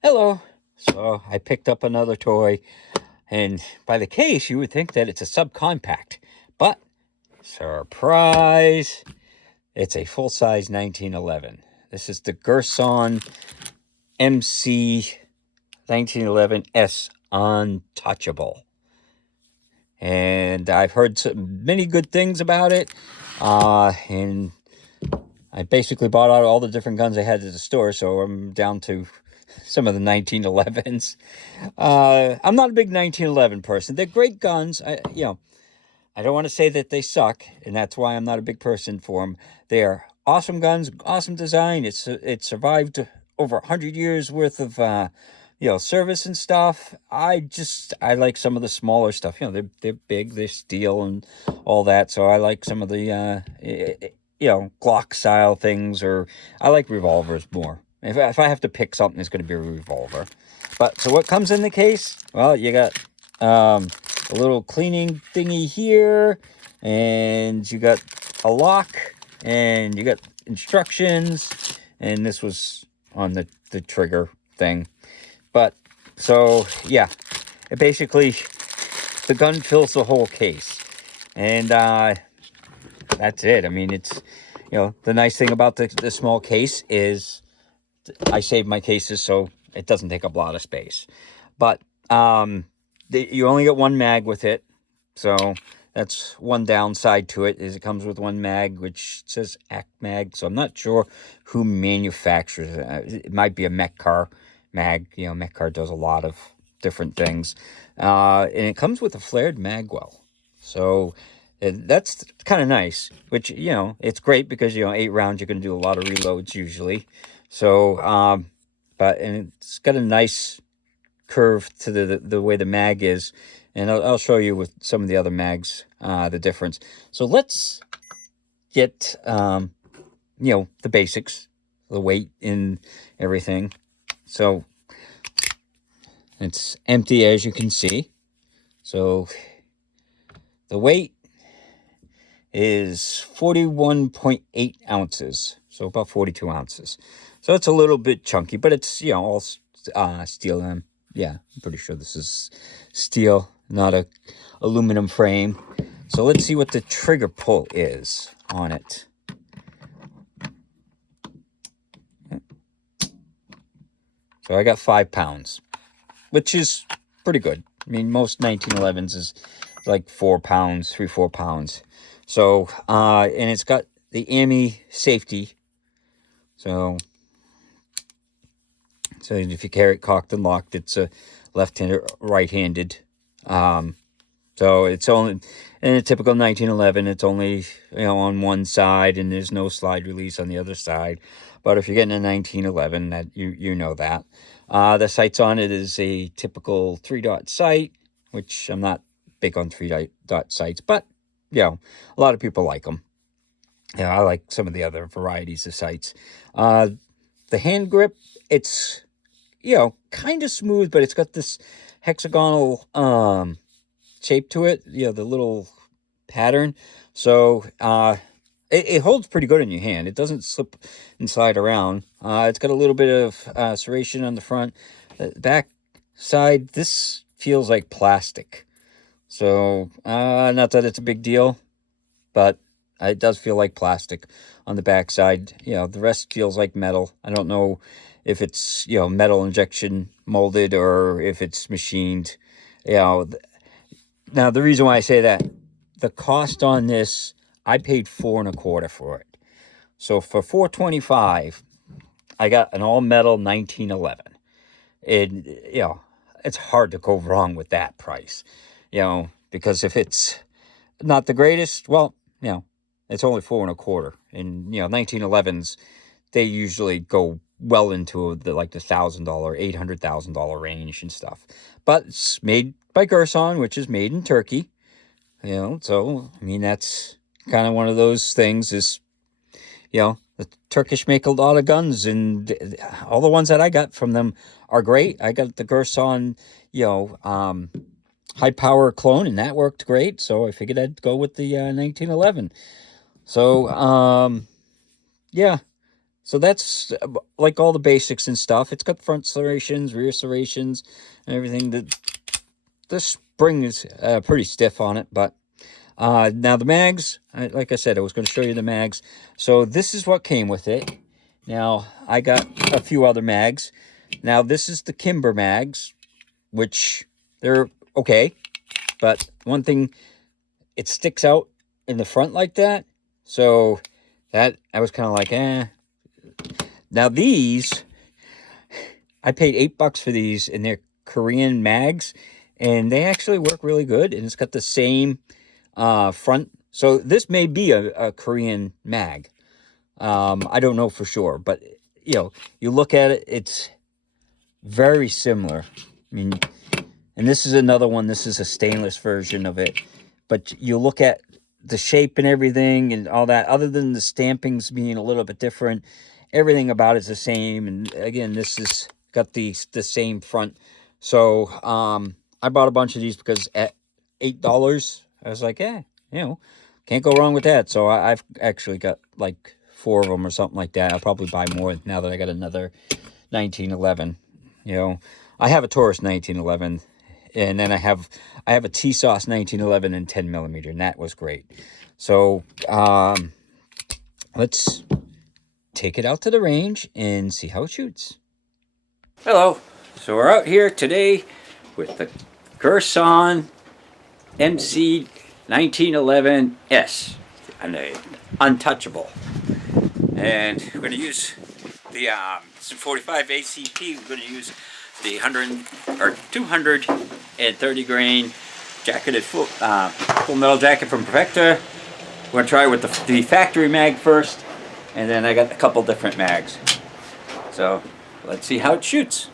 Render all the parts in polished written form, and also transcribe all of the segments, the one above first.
Hello. So I picked up another toy, and by the case, you would think that it's a subcompact, but surprise, it's a full-size 1911. This is the Girsan MC 1911 S Untouchable, and I've heard many good things about it. And I basically bought out all the different guns I had at the store, so I'm down to some of the 1911s. I'm not a big 1911 person. They're great guns. I don't want to say that they suck, and that's why I'm not a big person for them. They are awesome guns, awesome design. It survived over 100 years worth of service and stuff. I like some of the smaller stuff. They're big, they're steel and all that. So I like some of the Glock style things, or I like revolvers more. If I have to pick something, it's going to be a revolver. But so what comes in the case? Well, you got a little cleaning thingy here, and you got a lock, and you got instructions, and this was on the trigger thing. But so yeah, it basically, the gun fills the whole case, and that's it. I mean, it's the nice thing about the small case is I save my cases so it doesn't take up a lot of space. But you only get one mag with it, so that's one downside to it. Is it comes with one mag, which says Act Mag. So I'm not sure who manufactures it. It might be a Metcar mag. Metcar does a lot of different things, and it comes with a flared mag well. So that's kind of nice. Which it's great because 8 rounds you're going to do a lot of reloads usually. So and it's got a nice curve to the way the mag is, and I'll show you with some of the other mags the difference. So let's get the basics, the weight and everything. So it's empty, as you can see. So the weight is 41.8 ounces, so about 42 ounces. So it's a little bit chunky, but it's all steel. Yeah, I'm pretty sure this is steel, not a aluminum frame. So let's see what the trigger pull is on it. So I got 5 pounds, which is pretty good. I mean, most 1911s is like 4 pounds, 4 pounds. So, and it's got the AMI safety. So if you carry it cocked and locked, it's a left-handed, right-handed. So it's only, in a typical 1911, it's only, on one side, and there's no slide release on the other side. But if you're getting a 1911, that you know that. The sights on it is a typical 3-dot sight, which I'm not big on 3-dot sights, but, a lot of people like them. I like some of the other varieties of sights. The hand grip, it's, kind of smooth, but it's got this hexagonal shape to it, the little pattern. So it holds pretty good in your hand. It doesn't slip and slide around. It's got a little bit of serration on the front. The back side, this feels like plastic. So not that it's a big deal, but it does feel like plastic on the back side. The rest feels like metal. I don't know if it's metal injection molded or if it's machined. Now the reason why I say that, the cost on this, I paid $4.25 for it. So for $4.25, I got an all metal 1911. And it's hard to go wrong with that price. Because if it's not the greatest, well, it's only $4.25. And 1911s, they usually go well into the $1,000, $800,000 range and stuff. But it's made by Girsan, which is made in Turkey. So I mean, that's kind of one of those things. Is the Turkish make a lot of guns, and all the ones that I got from them are great. I got the Girsan, high power clone, and that worked great. So I figured I'd go with the 1911. So yeah. So that's like all the basics and stuff. It's got front serrations, rear serrations, and everything. The spring is pretty stiff on it, but now the mags, like I said, I was going to show you the mags. So this is what came with it. Now, I got a few other mags. Now, this is the Kimber mags, which they're okay. But one thing, it sticks out in the front like that. So that, I was kind of like, eh. Now, these, I paid $8 for these, and they're Korean mags. And they actually work really good. And it's got the same front. So this may be a Korean mag. I don't know for sure, but you know, you look at it, it's very similar. I mean, and this is another one. This is a stainless version of it, but you look at the shape and everything and all that, other than the stampings being a little bit different, everything about it's the same. And again, this is got the same front. So I bought a bunch of these because at $8, I was like, yeah, you know, can't go wrong with that. So I've actually got like 4 of them or something like that. I'll probably buy more now that I got another 1911. You know, I have a Taurus 1911, and then I have a T-Sauce 1911 and 10 millimeter, and that was great. So let's take it out to the range and see how it shoots. Hello. So we're out here today with the Girsan MC 1911 S, and the Untouchable. And we're going to use the 45 ACP. We're going to use the 230 grain jacketed full metal jacket from Perfecta. We're going to try with the factory mag first, and then I got a couple different mags. So let's see how it shoots.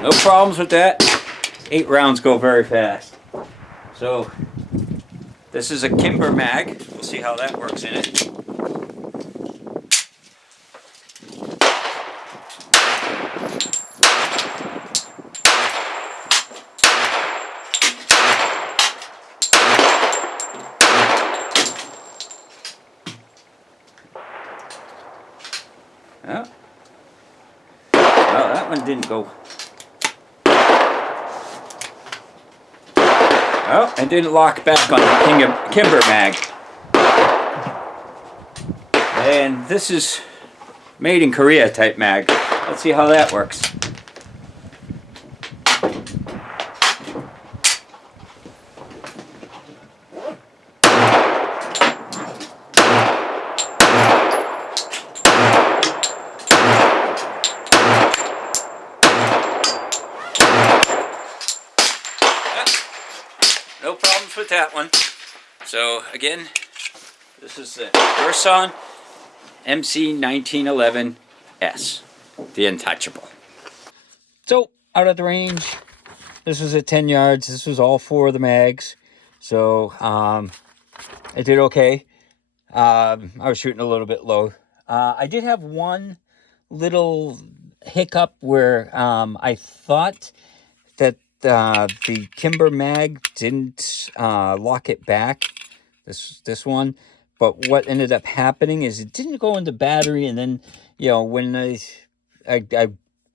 No problems with that. 8 rounds go very fast. So this is a Kimber mag. We'll see how that works in it. Oh. Well, that one didn't go. Oh, it didn't lock back on the Kimber mag. And this is made in Korea type mag. Let's see how that works. No problems with that one. So again, this is the Girsan MC 1911 S, the Untouchable. So out of the range, this was at 10 yards. This was all 4 of the mags. So I did okay. I was shooting a little bit low. I did have one little hiccup where I thought that the Kimber mag didn't lock it back, this one, but what ended up happening is it didn't go into battery, and then, you know, when I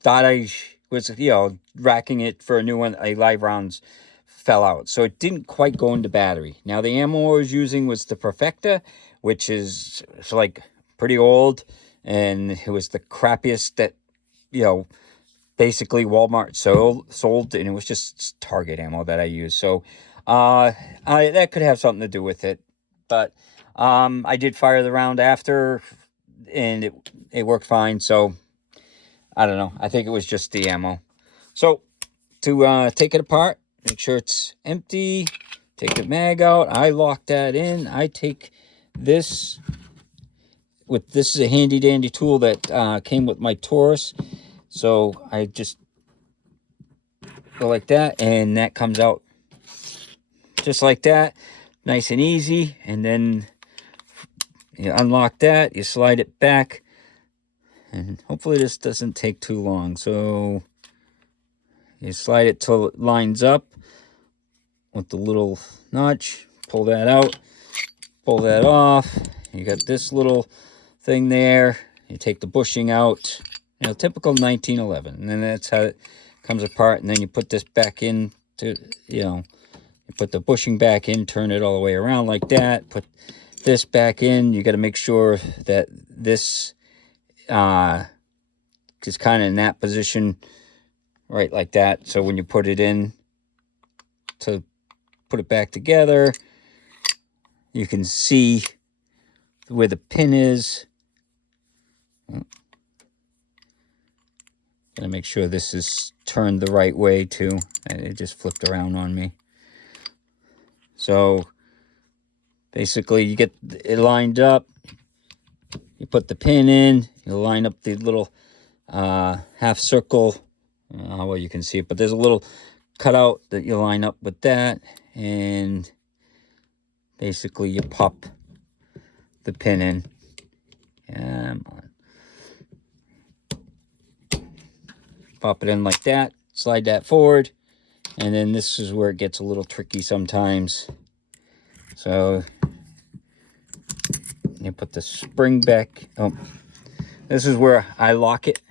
thought I was, you know, racking it for a new one, a live rounds fell out, so it didn't quite go into battery. Now the ammo I was using was the Perfecta, which is like pretty old, and it was the crappiest that, you know, basically Walmart sold, and it was just Target ammo that I used. So that could have something to do with it. But I did fire the round after, and it worked fine. So I don't know. I think it was just the ammo. So to take it apart, make sure it's empty. Take the mag out. I lock that in. I take this. This is a handy dandy tool that came with my Taurus. So I just go like that, and that comes out just like that, nice and easy. And then You unlock that, you slide it back, and hopefully this doesn't take too long. So you slide it till it lines up with the little notch, pull that out, pull that off. You got this little thing there. You take the bushing out, you know, typical 1911, and then that's how it comes apart. And then you put this back in to, you know, you put the bushing back in, turn it all the way around like that, put this back in. You got to make sure that this is kind of in that position, right like that. So when you put it in to put it back together, you can see where the pin is. Gotta make sure this is turned the right way too. It just flipped around on me. So basically you get it lined up, you put the pin in, you line up the little half circle. I don't know how well you can see it, but there's a little cutout that you line up with that, and basically you pop the pin in. Come on. Pop it in like that, slide that forward, and then this is where it gets a little tricky sometimes. So you put the spring back. Oh, this is where I lock it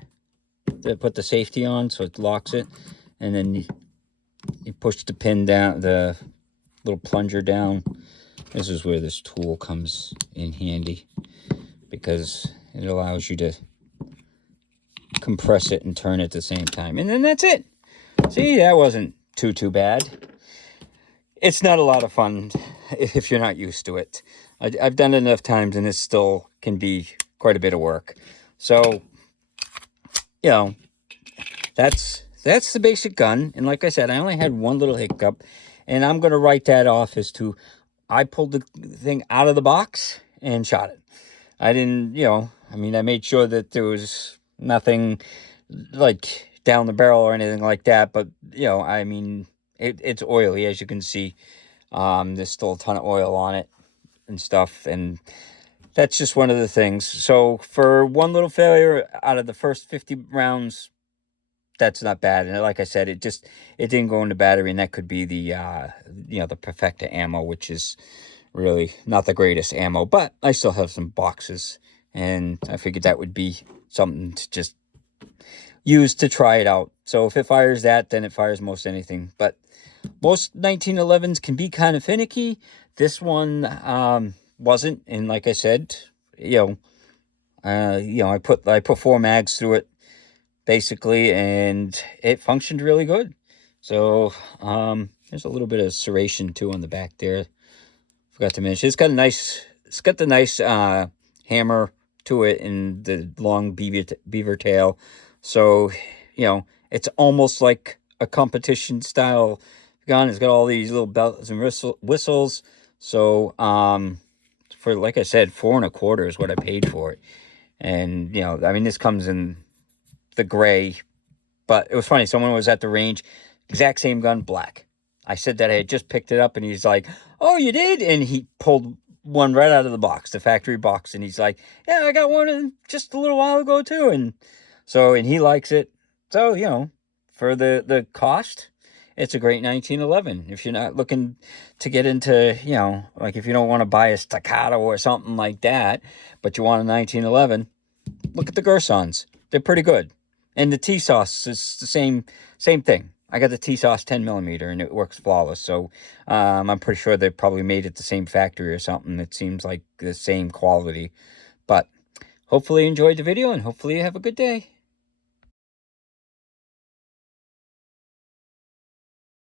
to put the safety on, so it locks it, and then you push the pin down, the little plunger down. This is where this tool comes in handy, because it allows you to compress it and turn it at the same time. And then that's it. See, that wasn't too bad. It's not a lot of fun if you're not used to it. I've done it enough times, and it still can be quite a bit of work. So, you know, that's the basic gun. And like I said, I only had one little hiccup, and I'm going to write that off as to I pulled the thing out of the box and shot it. I didn't, you know, I mean, I made sure that there was nothing like down the barrel or anything like that. But, you know, I mean, it's oily, as you can see. There's still a ton of oil on it and stuff. And that's just one of the things. So for one little failure out of the first 50 rounds, that's not bad. And like I said, it didn't go into battery, and that could be the, you know, the Perfecta ammo, which is really not the greatest ammo, but I still have some boxes, and I figured that would be something to just use to try it out. So if it fires that, then it fires most anything. But most 1911s can be kind of finicky. This one wasn't, and like I said, you know, I put 4 mags through it basically, and it functioned really good. So there's a little bit of serration too on the back there. Forgot to mention, it's got the nice hammer to it and the long beaver tail. So, you know, it's almost like a competition style gun. It's got all these little bells and whistles. So, for, like I said, $4.25 is what I paid for it. And, you know, I mean, this comes in the gray, but it was funny. Someone was at the range, exact same gun, black. I said that I had just picked it up, and he's like, "Oh, you did?" And he pulled one right out of the box, the factory box, and he's like, "Yeah, I got one just a little while ago too." And so, and he likes it. So, you know, for the cost, it's a great 1911. If you're not looking to get into, you know, like if you don't want to buy a Staccato or something like that, but you want a 1911, look at the Girsons. They're pretty good. And the T-Sauce is the same thing. I got the T-Sauce 10mm, and it works flawless. So I'm pretty sure they probably made it the same factory or something. It seems like the same quality. But hopefully you enjoyed the video, and hopefully you have a good day.